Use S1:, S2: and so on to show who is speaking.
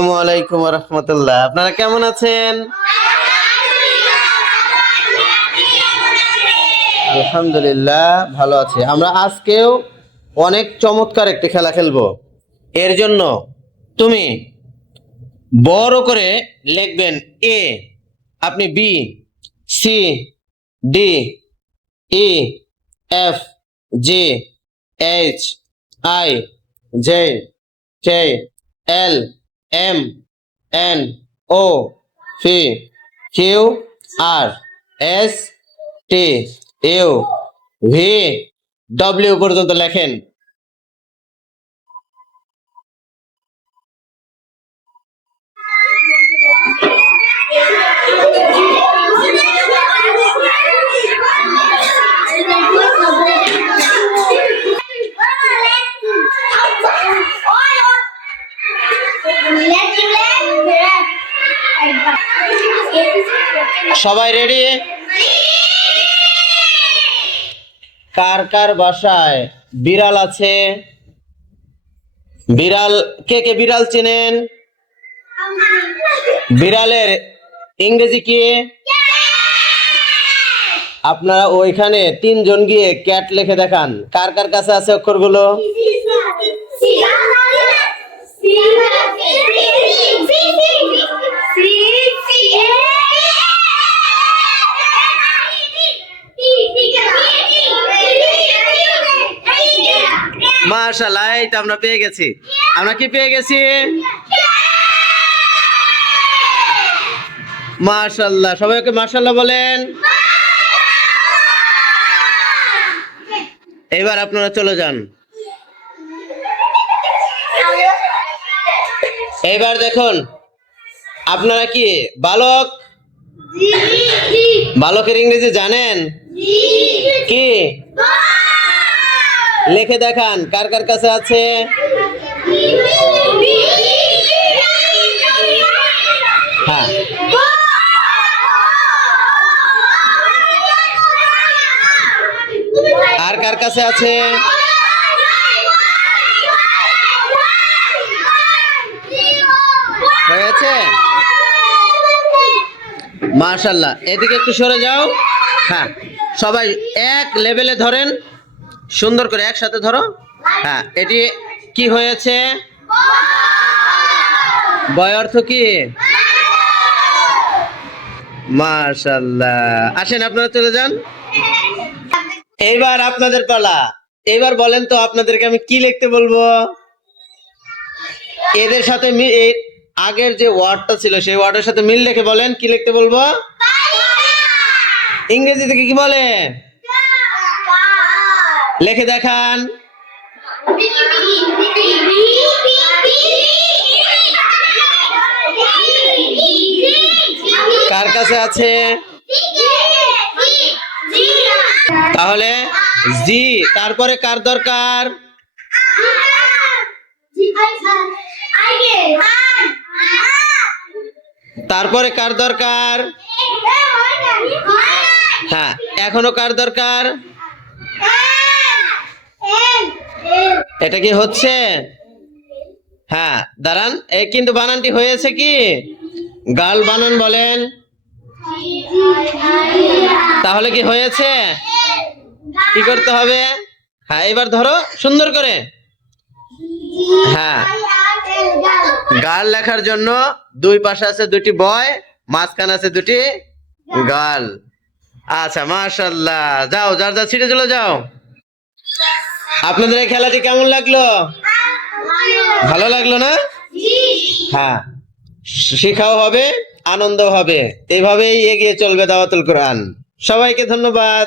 S1: আসসালামু আলাইকুম রহমতুল্লাহ আপনারা কেমন আছেন? আলহামদুলিল্লাহ, ভালো আছে। আমরা আজকেও অনেক চমৎকার একটি খেলা খেলব। এর জন্য তুমি বড় করে লিখবেন এ, আপনি B, C, D, E, F, G, H, I, J, K, L M N O P Q R S T U V W পর্যন্ত লেখেন। সবাই রেডি কার কার বাসায় বিড়াল আছে বিড়াল কে কে বিড়াল চেনেন বিড়ালের ইংরেজি কি আপনারা ওইখানে তিনজন গিয়ে ক্যাট লিখে দেখান কার কার কাছে আছে অক্ষরগুলো মাশাআল্লাহ এই তো আমরা পেয়ে গেছি। আমরা কি পেয়ে গেছি? মাশাআল্লাহ সবাইকে মাশাআল্লাহ বলেন। এবার আপনারা চলে যান। এবার দেখুন আপনারা কি বালক? বালকের ইংরেজি জানেন? কি? লিখে দেখান, কার কার কাছে আছে? হ্যাঁ। আর কার কাছে আছে? হয়েছে মাশাল্লাহ। এদিকে একটু সরে যাও। হ্যাঁ। সবাই এক লেভেলে ধরেন। সুন্দর করে একসাথে ধরো। হ্যাঁ এটি কি হয়েছে? বয় অর্থ কি? মাশাল্লাহ আসেন, আপনারা চলে যান। এইবার আপনাদের পালা। এবার বলেন তো আপনাদেরকে আমি কি লিখতে বলব? এদের সাথে আগের যে ওয়ার্ডটা ছিল, সেই ওয়ার্ডের সাথে মিল রেখে বলেন, কি লিখতে বলব? ইংরেজি থেকে কি বলে? লিখে দেখান। কার কাছে আছে? তাহলে জি। তারপরে কার দরকার? তারপরে কার দরকার? হ্যাঁ এখনও কার দরকার? এটা কি হচ্ছে? হ্যাঁ দাঁড়ান। এই কিন্তু বানানটি হয়েছে কি? গাল বানান বলেন। তাহলে কি হয়েছে? কি করতে হবে? হ্যাঁ এবার ধরো, সুন্দর করে। হ্যাঁ। গাল লেখার জন্য দুই পাশে আছে দুটি বয়, মাঝখানে আছে দুটি গাল আচ্ছা মাশাল্লাহ। যাও, যার যা ছিটে চলে যাও। আপনাদের এই খেলাটি কেমন লাগল? ভালো লাগল না? হ্যাঁ। শেখাও হবে আনন্দ হবে। এইভাবেই এগিয়ে চলবে দাওয়াতুল কোরআন। সবাইকে ধন্যবাদ।